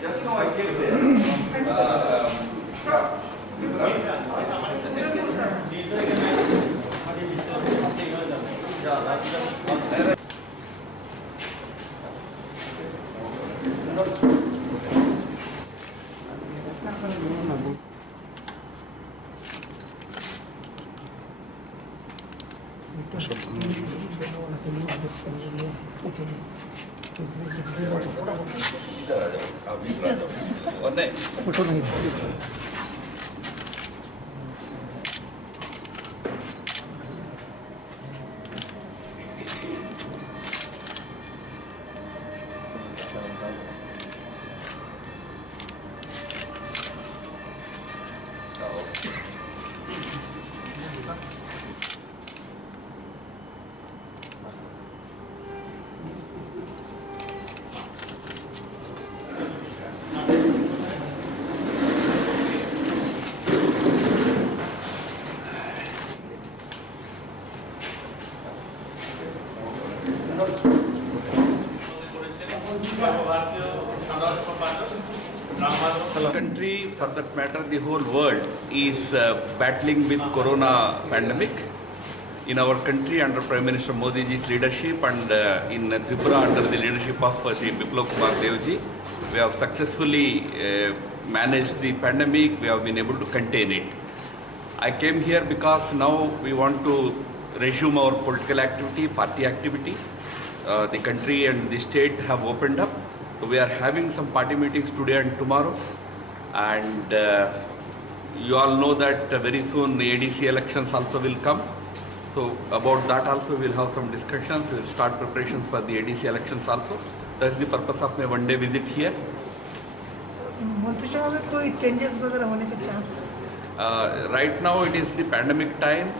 Just now I came there. Country, for that matter, the whole world is battling with corona pandemic. In our country, under Prime Minister Modi's leadership, and in Tripura under the leadership of Shri Biplab Kumar Devji, we have successfully managed the pandemic. We have been able to contain it. I came here because now we want to resume our political activity, party activity. The country and the state have opened up. We are having some party meetings today and tomorrow, and you all know that very soon the ADC elections also will come. So about that also we will have some discussions. We will start preparations for the ADC elections also. That is the purpose of my one-day visit here. Montri में कोई changes वगैरह होने का chance? Right now it is the pandemic time.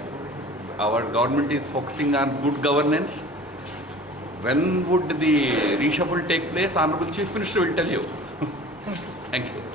Our government is focusing on good governance. When would the reshuffle take place? Honorable Chief Minister will tell you. Thank you.